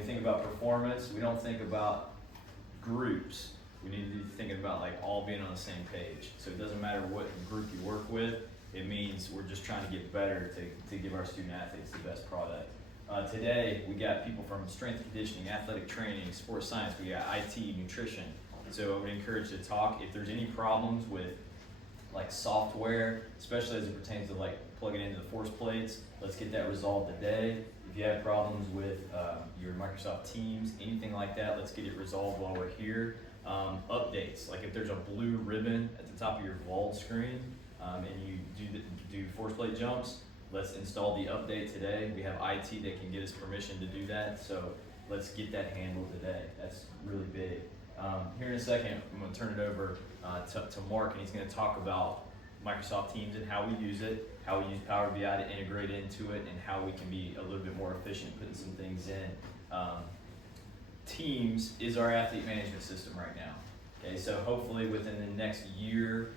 we think about performance, we don't think about groups. We need to be thinking about like all being on the same page. So it doesn't matter what group you work with, it means we're just trying to get better to give our student athletes the best product. Today, we got people from strength conditioning, athletic training, sports science, we got IT, nutrition. So I would encourage you to talk. If there's any problems with like software, especially as it pertains to like plugging into the force plates, let's get that resolved today. If you have problems with your Microsoft Teams, anything like that, let's get it resolved while we're here. Updates, like if there's a blue ribbon at the top of your vault screen and you do force plate jumps, let's install the update today. We have IT that can get us permission to do that, so let's get that handled today. That's really big. Here in a second, I'm going to turn it over to Mark, and he's going to talk about Microsoft Teams and how we use it, how we use Power BI to integrate into it, and how we can be a little bit more efficient putting some things in. Teams is our athlete management system right now. Okay, so hopefully within the next year,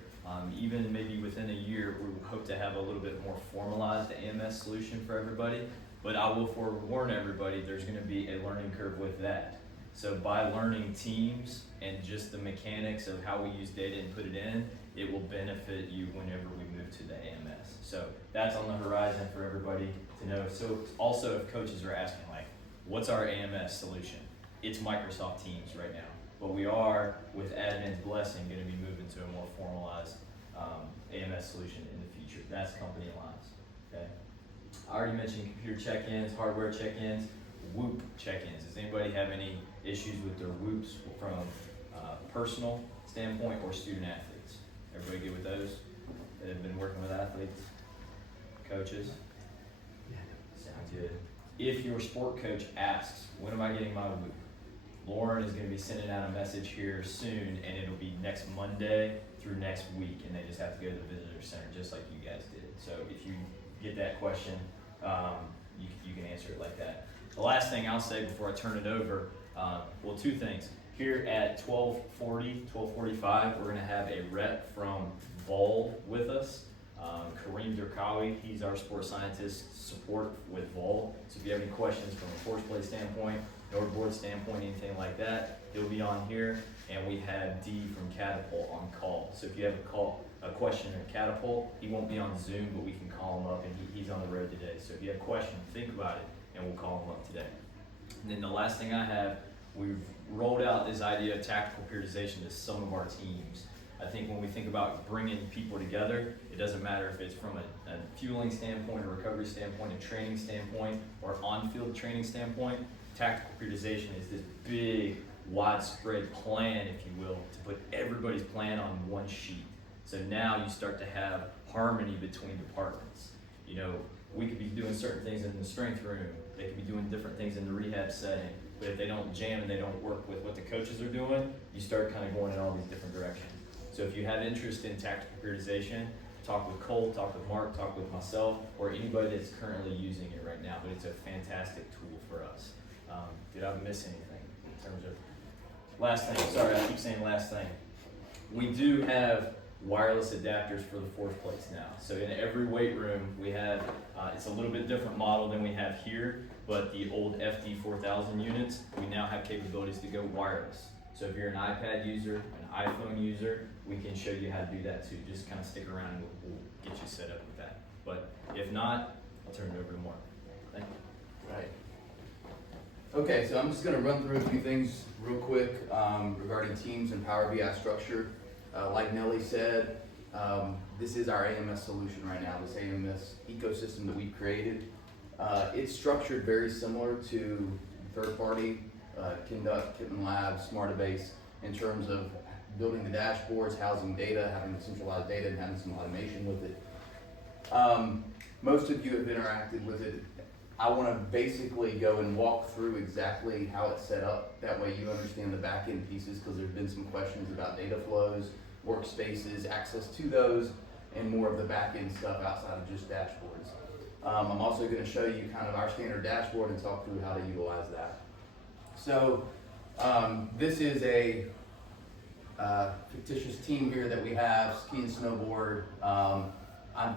even maybe within a year, we hope to have a little bit more formalized AMS solution for everybody. But I will forewarn everybody, there's going to be a learning curve with that. So by learning Teams and just the mechanics of how we use data and put it in, it will benefit you whenever we move to the AMS. So that's on the horizon for everybody to know. So also if coaches are asking like, what's our AMS solution? It's Microsoft Teams right now. But we are, with admin's blessing, going to be moving to a more formalized AMS solution in the future. That's company lines. Okay. I already mentioned computer check-ins, hardware check-ins, Whoop check-ins. Does anybody have any issues with their Whoops from personal standpoint or student athletes? Everybody good with those that have been working with athletes, coaches? Yeah. Sounds good. If your sport coach asks, when am I getting my Whoop? Lauren is going to be sending out a message here soon, and it'll be next Monday through next week, and they just have to go to the visitor center just like you guys did. So if you get that question, you can answer it like that. The last thing I'll say before I turn it over, well, two things. Here at 12:45, we're going to have a rep from Vol with us. Kareem Durkawi, he's our sports scientist support with Vol. So if you have any questions from a force play standpoint, board standpoint, anything like that, he'll be on here. And we have D from Catapult on call. So if you have a question at Catapult, he won't be on Zoom, but we can call him up, and he's on the road today. So if you have questions, think about it, and we'll call him up today. And then the last thing I have, we've rolled out this idea of tactical periodization to some of our teams. I think when we think about bringing people together, it doesn't matter if it's from a fueling standpoint, a recovery standpoint, a training standpoint, or on-field training standpoint. Tactical periodization is this big, widespread plan, if you will, to put everybody's plan on one sheet. So now you start to have harmony between departments. You know, we could be doing certain things in the strength room, they could be doing different things in the rehab setting, but if they don't jam and they don't work with what the coaches are doing, you start kind of going in all these different directions. So if you have interest in tactical periodization, talk with Cole, talk with Mark, talk with myself, or anybody that's currently using it right now, but it's a fantastic tool for us. Did I miss anything in terms of last thing? Sorry, I keep saying last thing. We do have wireless adapters for the force plates now. So in every weight room we have, it's a little bit different model than we have here, but the old FD4000 units, we now have capabilities to go wireless. So if you're an iPad user, an iPhone user, we can show you how to do that too. Just kind of stick around and we'll get you set up with that. But if not, I'll turn it over to Mark. Thank you. Right. Okay, so I'm just going to run through a few things real quick regarding Teams and Power BI structure. Like Nelly said, this is our AMS solution right now, this AMS ecosystem that we've created. It's structured very similar to third-party Conduct, Kitman Labs, Smartabase in terms of building the dashboards, housing data, having the centralized data, and having some automation with it. Most of you have interacted with it. I want to basically go and walk through exactly how it's set up. That way you understand the back end pieces, because there's been some questions about data flows, workspaces, access to those, and more of the back end stuff outside of just dashboards. I'm also going to show you kind of our standard dashboard and talk through how to utilize that. So this is a fictitious team here that we have, ski and snowboard. I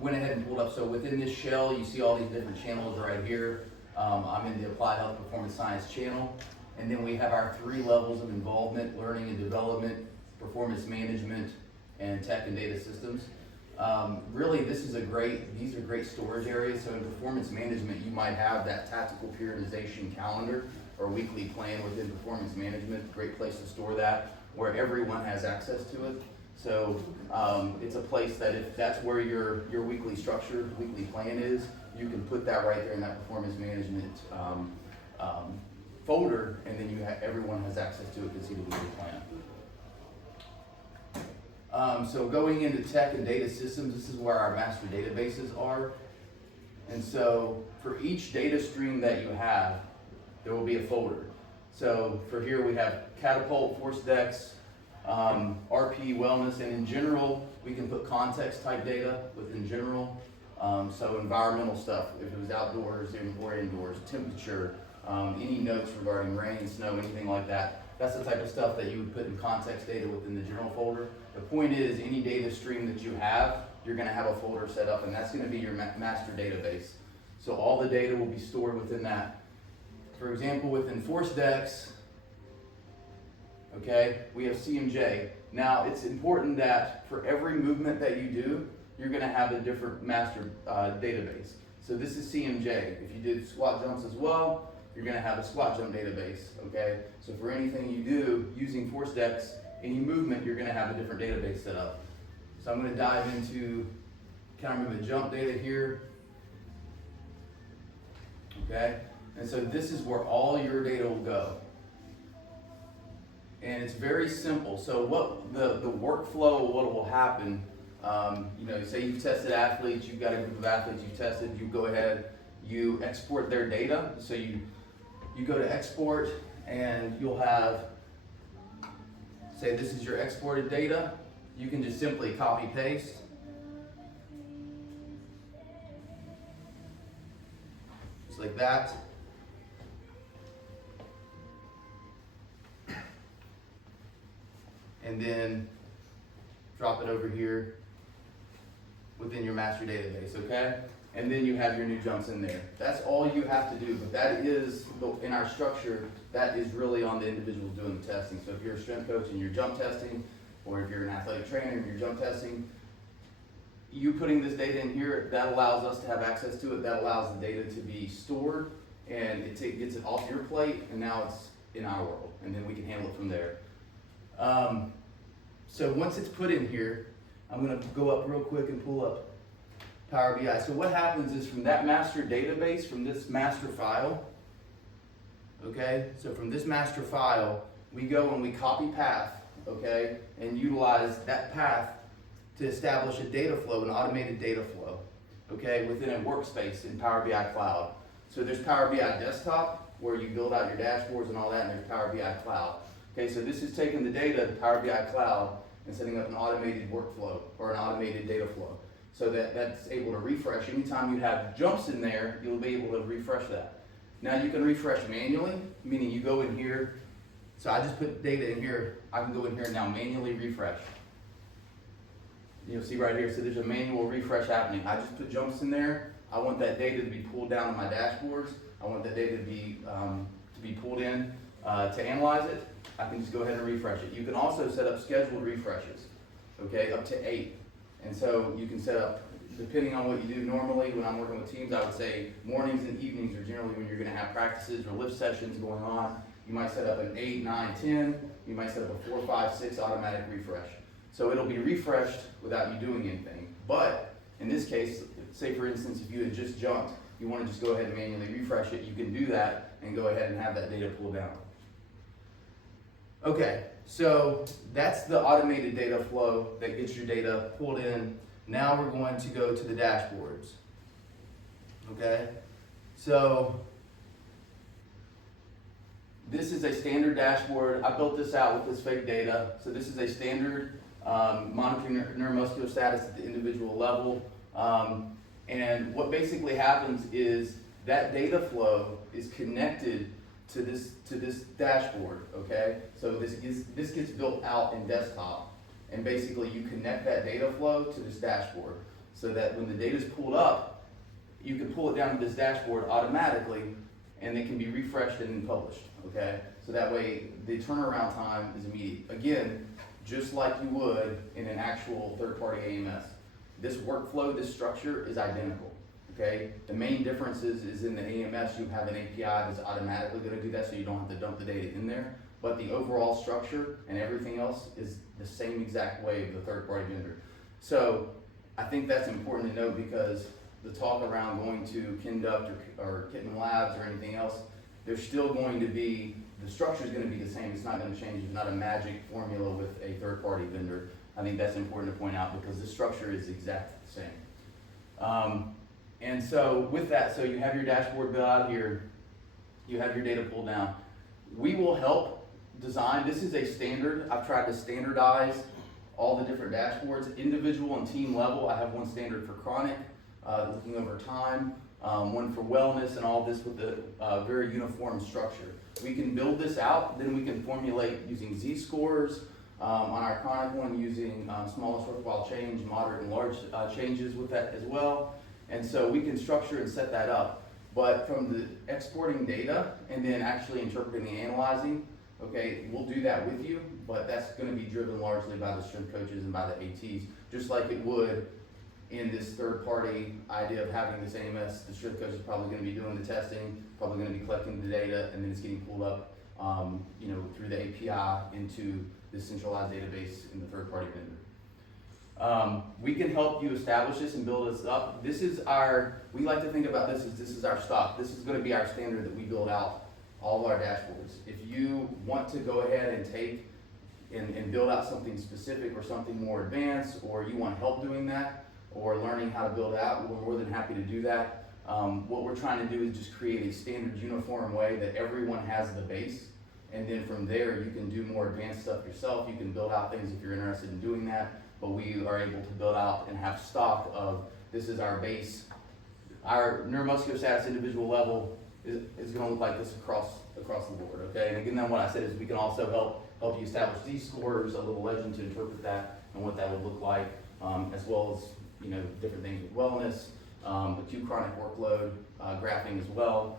went ahead and pulled up, so within this shell you see all these different channels right here. I'm in the Applied Health Performance Science channel. And then we have our 3 levels of involvement: learning and development, performance management, and tech and data systems. Really, these are great storage areas. So in performance management, you might have that tactical periodization calendar or weekly plan within performance management. Great place to store that, where everyone has access to it. So it's a place that if that's where your weekly structure, weekly plan is, you can put that right there in that performance management folder, and then everyone has access to it to see the weekly plan. So going into tech and data systems, this is where our master databases are. And so for each data stream that you have, there will be a folder. So for here we have Catapult, ForceDex, RP, Wellness, and in general, we can put context type data within general. So environmental stuff, if it was outdoors or indoors, temperature, any notes regarding rain, snow, anything like that. That's the type of stuff that you would put in context data within the general folder. The point is, any data stream that you have, you're going to have a folder set up, and that's going to be your master database. So all the data will be stored within that. For example, within ForceDex, okay, we have CMJ. Now, it's important that for every movement that you do, you're going to have a different master database. So this is CMJ. If you did squat jumps as well, you're going to have a squat jump database, okay? So for anything you do using ForceDex, any movement, you're going to have a different database set up. So I'm going to dive into counter movement jump data here, okay? And so this is where all your data will go. And it's very simple. So what the workflow, what will happen, say you've tested athletes, you've got a group of athletes you've tested, you go ahead, you export their data. So you go to export, and you'll have, say this is your exported data. You can just simply copy paste. Just like that. And then drop it over here within your master database, okay? And then you have your new jumps in there. That's all you have to do, but that is, in our structure, that is really on the individual doing the testing. So if you're a strength coach and you're jump testing, or if you're an athletic trainer and you're jump testing, you putting this data in here, that allows us to have access to it. That allows the data to be stored, and it gets it off your plate, and now it's in our world, and then we can handle it from there. So once it's put in here, I'm going to go up real quick and pull up Power BI. So what happens is, from that master database, from this master file, okay, so from this master file, we go and we copy path, okay, and utilize that path to establish a data flow, an automated data flow, okay, within a workspace in Power BI Cloud. So there's Power BI Desktop, where you build out your dashboards and all that, and there's Power BI Cloud. Okay, so this is taking the data to Power BI Cloud and setting up an automated workflow or an automated data flow. So that's able to refresh. Anytime you have jumps in there, you'll be able to refresh that. Now you can refresh manually, meaning you go in here. So I just put data in here. I can go in here and now manually refresh. You'll see right here, so there's a manual refresh happening. I just put jumps in there. I want that data to be pulled down to my dashboards. I want that data to be pulled in to analyze it. I can just go ahead and refresh it. You can also set up scheduled refreshes, okay, up to 8. And so you can set up, depending on what you do normally. When I'm working with teams, I would say mornings and evenings are generally when you're going to have practices or lift sessions going on. You might set up an 8, 9, 10. You might set up a 4, 5, 6 automatic refresh. So it'll be refreshed without you doing anything. But in this case, say for instance, if you had just jumped, you want to just go ahead and manually refresh it, you can do that and go ahead and have that data pulled down. Okay, so that's the automated data flow that gets your data pulled in. Now we're going to go to the dashboards. Okay, so this is a standard dashboard. I built this out with this fake data. So this is a standard monitoring neuromuscular status at the individual level. And what basically happens is that data flow is connected to this dashboard, okay? So this gets built out in desktop, and basically you connect that data flow to this dashboard so that when the data is pulled up, you can pull it down to this dashboard automatically and they can be refreshed and published, okay? So that way, the turnaround time is immediate. Again, just like you would in an actual third-party AMS. This workflow, this structure is identical, okay? The main difference is in the AMS, you have an API that's automatically gonna do that, so you don't have to dump the data in there. But the overall structure and everything else is the same exact way of the third-party vendor. So I think that's important to note because the talk around going to Kinduct or Kitten Labs or anything else, there's still going to be, the structure is going to be the same. It's not going to change. It's not a magic formula with a third-party vendor. I think that's important to point out because the structure is exactly the same. And so with that, so you have your dashboard built out here. You have your data pulled down. We will help design. This is a standard. I've tried to standardize all the different dashboards, individual and team level. I have one standard for chronic, looking over time, one for wellness, and all this with a very uniform structure. We can build this out, then we can formulate using Z-scores, on our chronic one using smallest worthwhile change, moderate and large changes with that as well. And so we can structure and set that up. But from the exporting data and then actually interpreting and analyzing, okay, we'll do that with you, but that's gonna be driven largely by the strength coaches and by the ATs, just like it would in this third-party idea of having this AMS. The strength coach is probably gonna be doing the testing, probably gonna be collecting the data, and then it's getting pulled up, through the API into this centralized database in the third-party vendor. We can help you establish this and build this up. This is we like to think about this as this is our stock. This is gonna be our standard that we build out all of our dashboards. If you want to go ahead and take and build out something specific or something more advanced, or you want help doing that, or learning how to build out, we're more than happy to do that. What we're trying to do is just create a standard uniform way that everyone has the base, and then from there you can do more advanced stuff yourself. You can build out things if you're interested in doing that, but we are able to build out and have stock of this is our base. Our neuromuscular status individual level is going to look like this across the board, okay? And again, then what I said is we can also help you establish these scores, a little legend to interpret that and what that would look like, as well as different things with wellness, acute chronic workload, graphing as well.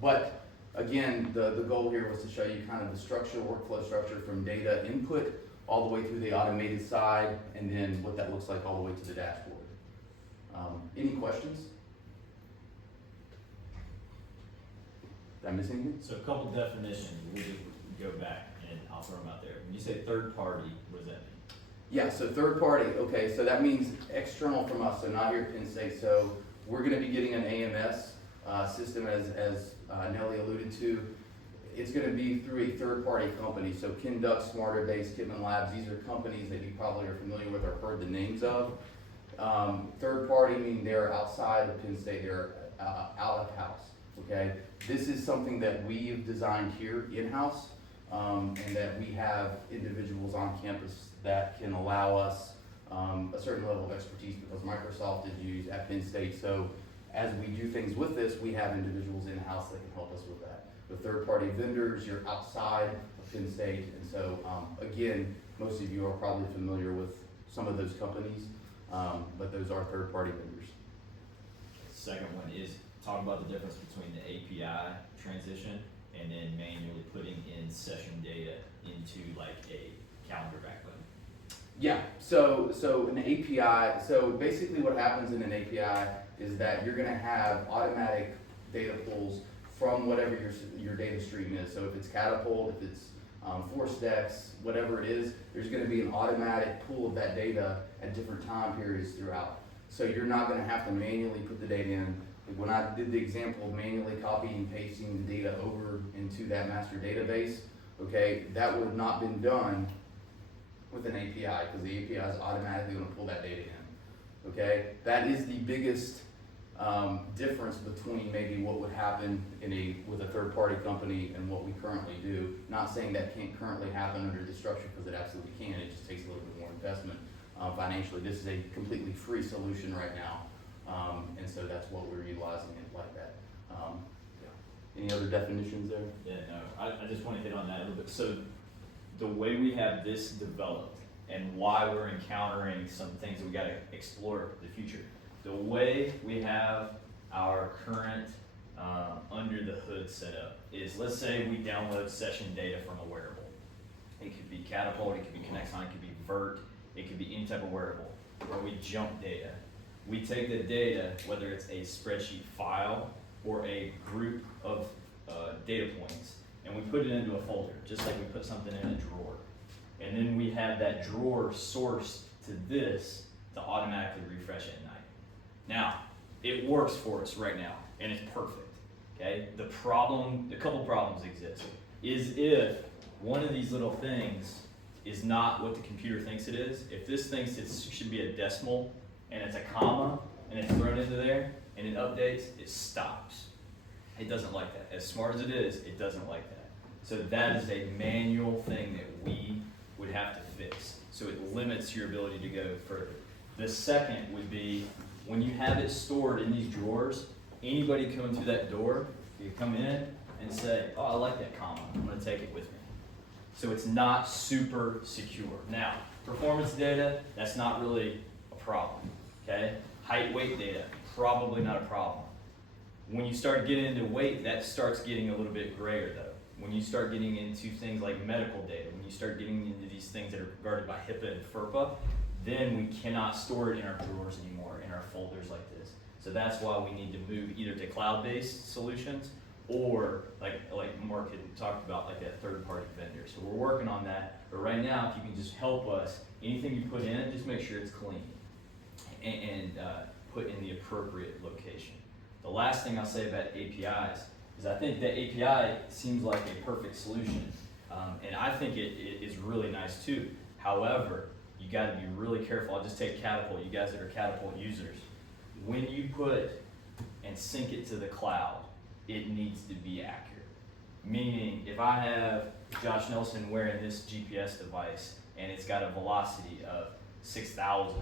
But again, the goal here was to show you kind of the structure, workflow structure from data input all the way through the automated side, and then what that looks like all the way to the dashboard. Any questions? Did I miss anything? So a couple definitions, we'll just go back and I'll throw them out there. When you say third party, what does that mean? Yeah, so third party, okay, so that means external from us, so not here at Penn State. So we're gonna be getting an AMS system as Nelly alluded to. It's gonna be through a third party company. So Kinduct, Smarter Days, Kitten Labs, these are companies that you probably are familiar with or heard the names of. Third party meaning they're outside of Penn State, they're out of house, okay? This is something that we've designed here in-house, and that we have individuals on campus that can allow us a certain level of expertise because Microsoft is used at Penn State. So as we do things with this, we have individuals in-house that can help us with that. With third-party vendors, you're outside of Penn State, and so again, most of you are probably familiar with some of those companies, but those are third-party vendors. Second one is talk about the difference between the API transition and then manually putting in session data into like a calendar backbone. Yeah, so an API, so basically what happens in an API is that you're gonna have automatic data pulls from whatever your data stream is. So if it's Catapult, if it's ForceDex, whatever it is, there's gonna be an automatic pool of that data at different time periods throughout. So you're not gonna have to manually put the data in. Like when I did the example of manually copying and pasting the data over into that master database, okay, that would have not been done with an API because the API is automatically going to pull that data in, okay? That is the biggest difference between maybe what would happen with a third-party company and what we currently do. Not saying that can't currently happen under this structure because it absolutely can. It just takes a little bit more investment financially. This is a completely free solution right now, and so that's what we're utilizing it like that. Any other definitions there? Yeah, no, I just want to hit on that a little bit. So the way we have this developed and why we're encountering some things that we got to explore for the future. The way we have our current under the hood setup is, let's say we download session data from a wearable. It could be Catapult, it could be Connexon, it could be Vert, it could be any type of wearable, or we jump data. We take the data, whether it's a spreadsheet file or a group of data points, and we put it into a folder, just like we put something in a drawer. And then we have that drawer sourced to this to automatically refresh at night. Now, it works for us right now, and it's perfect, okay? A couple problems exist, is if one of these little things is not what the computer thinks it is. If this thinks it should be a decimal, and it's a comma, and it's thrown into there, and it updates, it stops. It doesn't like that. As smart as it is, it doesn't like that. So that is a manual thing that we would have to fix. So it limits your ability to go further. The second would be, when you have it stored in these drawers, anybody coming through that door, you come in and say, oh, I like that comma, I'm gonna take it with me. So it's not super secure. Now, performance data, that's not really a problem, okay? Height, weight data, probably not a problem. When you start getting into weight, that starts getting a little bit grayer though. When you start getting into things like medical data, when you start getting into these things that are guarded by HIPAA and FERPA, then we cannot store it in our drawers anymore, in our folders like this. So that's why we need to move either to cloud-based solutions or like Mark had talked about, like a third-party vendor. So we're working on that, but right now, if you can just help us, anything you put in, just make sure it's clean and put in the appropriate location. The last thing I'll say about APIs is I think that API seems like a perfect solution, and I think it is really nice too. However, you gotta be really careful. I'll just take Catapult, you guys that are Catapult users. When you put and sync it to the cloud, it needs to be accurate. Meaning, if I have Josh Nelson wearing this GPS device and it's got a velocity of 6,000,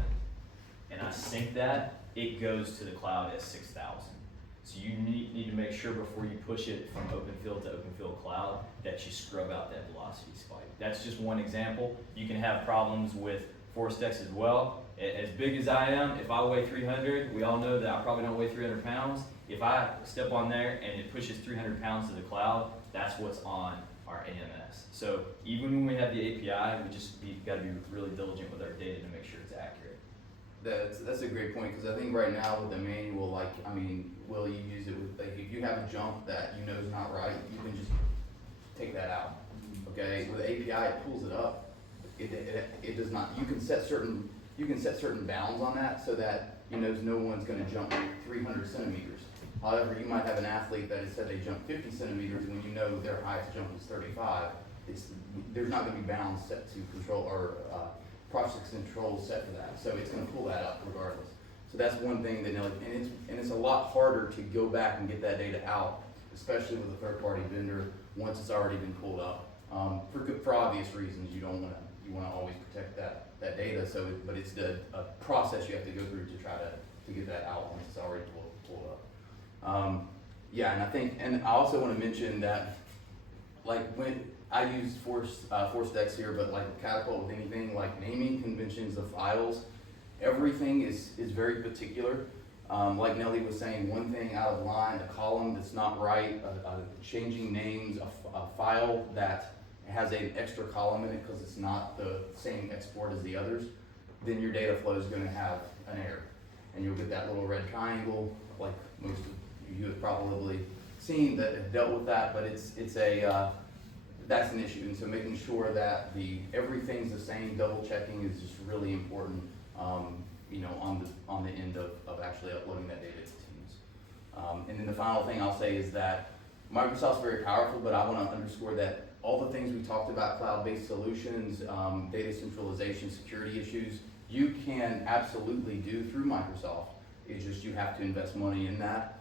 and I sync that, it goes to the cloud as 6,000. So you need to make sure before you push it from OpenField to OpenField Cloud that you scrub out that velocity spike. That's just one example. You can have problems with ForceDex as well. As big as I am, if I weigh 300, we all know that I probably don't weigh 300 pounds. If I step on there and it pushes 300 pounds to the cloud, that's what's on our AMS. So even when we have the API, we gotta be really diligent with our data to make sure it's accurate. That's a great point, because I think right now with the manual, like, I mean, will you use it with, like, if you have a jump that you know is not right, you can just take that out, okay? With the API, it pulls it up, it does not, you can set certain bounds on that so that it knows no one's gonna jump 300 centimeters. However, you might have an athlete that has said they jump 50 centimeters, and when you know their highest jump is 35, there's not gonna be bounds set to control, or process control set for that, so it's gonna pull that up regardless. So that's one thing that, and it's a lot harder to go back and get that data out, especially with a third-party vendor once it's already been pulled up. For obvious reasons, you wanna always protect that data. So, but it's a process you have to go through to try to get that out once it's already pulled up. Yeah, and I also want to mention that, like, when I use ForceDex here, but like Catapult with anything, like naming conventions of files, everything is very particular. Like Nelly was saying, one thing out of line, a column that's not right, changing names, a file that has an extra column in it because it's not the same export as the others, then your data flow is going to have an error. And you'll get that little red triangle, like most of you have probably seen that have dealt with that, but that's an issue. And so making sure that everything's the same, double checking is just really important, on the end of actually uploading that data to Teams. And then the final thing I'll say is that Microsoft's very powerful, but I want to underscore that all the things we talked about, cloud-based solutions, data centralization, security issues, you can absolutely do through Microsoft. It's just you have to invest money in that.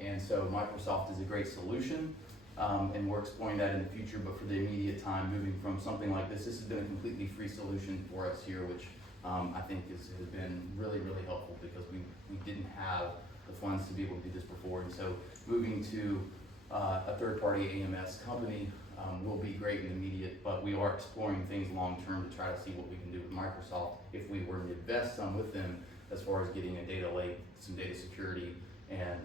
And so Microsoft is a great solution, and we're exploring that in the future, but for the immediate time, moving from something like this has been a completely free solution for us here, which I think has been really, really helpful, because we didn't have the funds to be able to do this before. And so moving to a third-party AMS company will be great and immediate, but we are exploring things long-term to try to see what we can do with Microsoft if we were to invest some with them as far as getting a data lake, some data security, and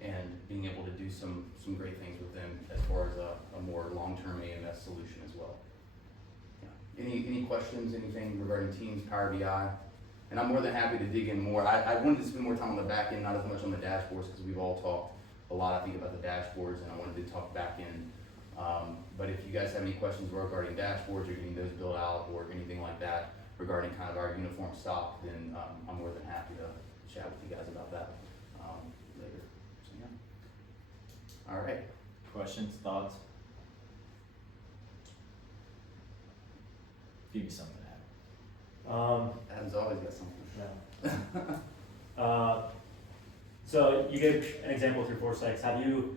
and being able to do some great things with them as far as a more long-term AMS solution as well. Yeah. Any questions, anything regarding Teams, Power BI? And I'm more than happy to dig in more. I wanted to spend more time on the back end, not as much on the dashboards, because we've all talked a lot, I think, about the dashboards, and I wanted to talk back end. But if you guys have any questions regarding dashboards or getting those built out or anything like that regarding kind of our uniform stock, then I'm more than happy to chat with you guys about that later. So yeah. All right. Questions, thoughts? Give me something, Adam. Adam's always got something. Yeah. So you gave an example with your four sites. Have you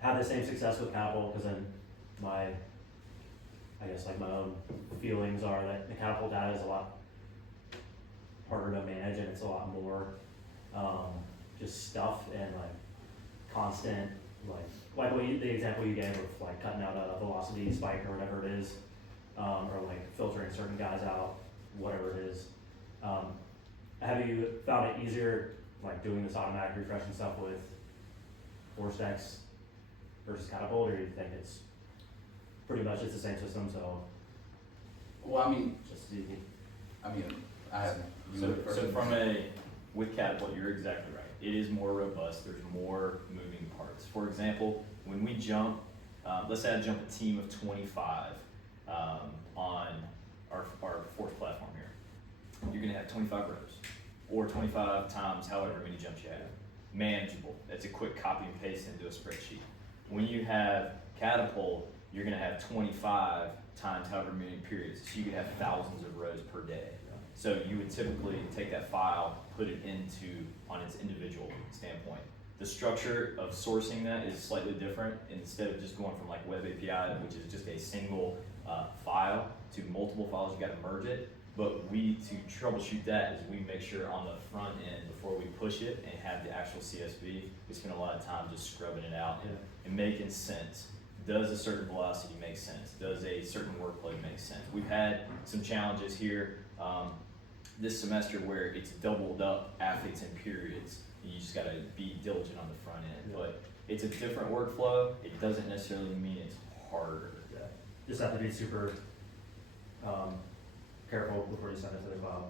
had the same success with Catapult? Because then my own feelings are that the Catapult data is a lot harder to manage, and it's a lot more just stuff and like constant, like the example you gave of like cutting out a velocity spike or whatever it is, or like filtering certain guys out, whatever it is. Have you found it easier like doing this automatic refresh and stuff with ForceDex versus Catapult, or do you think it's pretty much it's the same system, so Well, I mean, just as easy? I have. With Catapult, you're exactly right. It is more robust, there's more moving parts. For example, when we jump, let's say I jump a team of 25 on our fourth platform here. You're gonna have 25 rows, or 25 times however many jumps you have. Manageable, that's a quick copy and paste into a spreadsheet. When you have Catapult, you're gonna have 25 times however many periods, so you could have thousands of rows per day. So you would typically take that file, put it into, on its individual standpoint. The structure of sourcing that is slightly different. Instead of just going from like Web API, which is just a single file, to multiple files, you gotta merge it. But to troubleshoot that is we make sure on the front end, before we push it and have the actual CSV, we spend a lot of time just scrubbing it out and making sense. Does a certain velocity make sense? Does a certain workflow make sense? We've had some challenges here this semester where it's doubled up athletes and periods. You just gotta be diligent on the front end, but it's a different workflow. It doesn't necessarily mean it's harder. Yeah. Just have to be super careful before you send it to the cloud.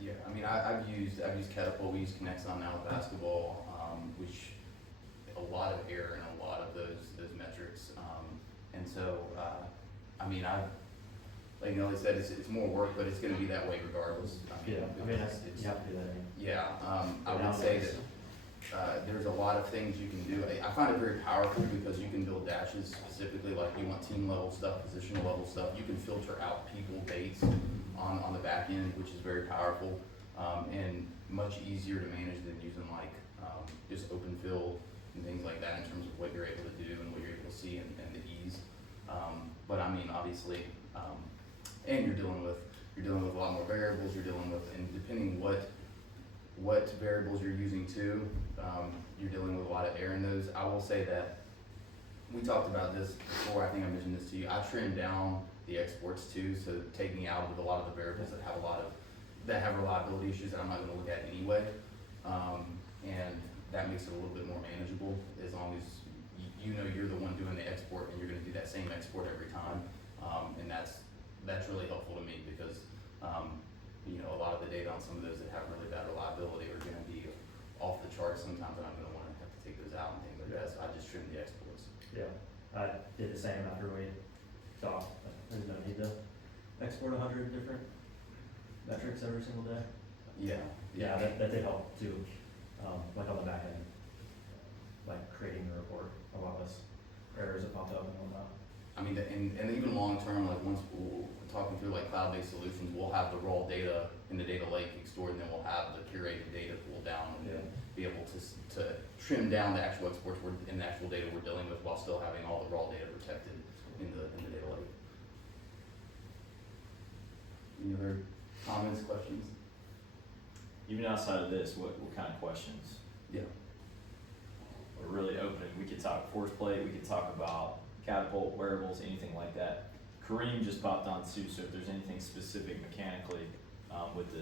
Yeah, I've used Catapult. We use Kinexon now with basketball, which a lot of error in a lot of those metrics, and so like Nelly said, it's more work, but it's going to be that way regardless. You have to do that. Yeah, I would say that there's a lot of things you can do. I find it very powerful because you can build dashes specifically, like you want team level stuff, positional level stuff. You can filter out people based on the back end, which is very powerful and much easier to manage than using like just open fill and things like that in terms of what you're able to do and what you're able to see and the ease. But obviously, and you're dealing with a lot more variables. You're dealing with, and depending what variables you're using too, you're dealing with a lot of error in those. I will say that we talked about this before. I think I mentioned this to you. I trimmed down the exports too, so taking out of a lot of the variables that have reliability issues that I'm not going to look at anyway, and that makes it a little bit more manageable as long as you know you're the one doing the export and you're going to do that same export every time, and that's really helpful to me because a lot of the data on some of those that have really bad reliability are going to be off the charts sometimes, and I'm going to want to have to take those out and things like that. So I just trimmed the exports. Yeah, I did the same after we docked. There's no need to export 100 different metrics every single day. Yeah. Yeah, that did help too. Like on the back end, like creating the report, a lot less errors that popped up and whatnot. And even long term, like once we're talking through like cloud-based solutions, we'll have the raw data in the data lake stored, and then we'll have the curated data pulled down and then be able to trim down the actual exports in the actual data we're dealing with while still having all the raw data protected in the data lake. Any other comments, questions? Even outside of this, what kind of questions? Yeah. We're really open. We could talk force plate, we could talk about Catapult, wearables, anything like that. Kareem just popped on too, so if there's anything specific mechanically with the